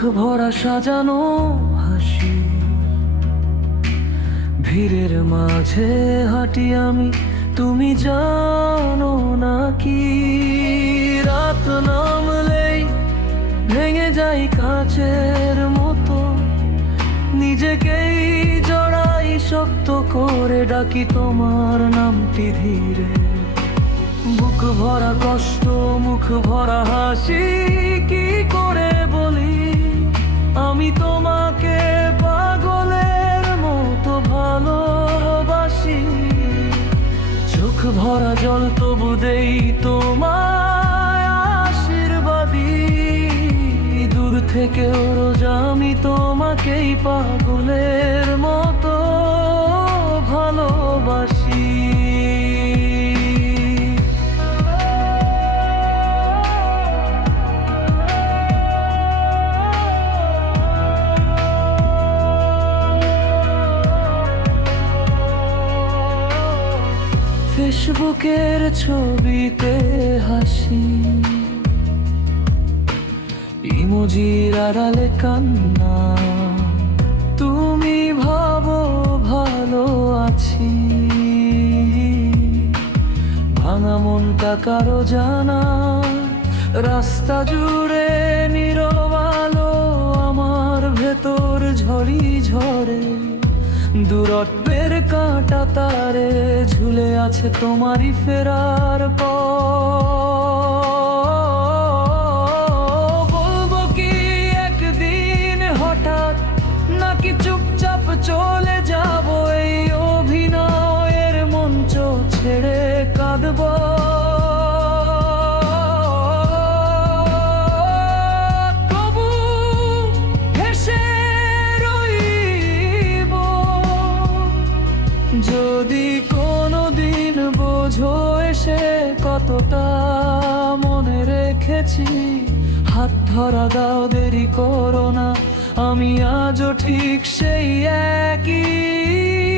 ভরা সাজানো হাসি, ভিড়ের মাঝে হাঁটি আমি, তুমি জানো নাকি? রাত নামলেই ভেঙে যাই কাচের মতো, নিজেকেই জড়াই শক্ত করে, ডাকি তোমার নামটি ধীরে। বুক ভরা কষ্ট, মুখ ভরা হাসি, কি করে বলি আমি তোমাকে পাগলের মতো ভালোবাসি। চোখ ভরা জল তবু দেই তোমায় আশীর্বাদী, দূর থেকেও রোজ আমি তোমাকেই পাগলের মতো ভালোবাসি। ফেসবুকের ছবিতে হাসি, ইমোজির আড়ালে কান্না, তুমি ভাবো ভালো আছি। ভাঙা মনটা কারো জানা, রাস্তা জুড়ে নীরব আলো, আমার ভেতর ঝড়ি ঝরে। দূরত্বের কাঁটা তারে ঝুলে আছে তোমারই ফেরার পর। বলবো কি একদিন হঠাৎ, নাকি চুপচাপ চলে যাব এই অভিনয়ের মঞ্চ ছেড়ে কাঁদবো। যদি কোনোদিন বোঝো এসে কতটা মনে রেখেছি, হাত ধরা দাও, দেরি করো না, আমি আজও ঠিক সেই একই।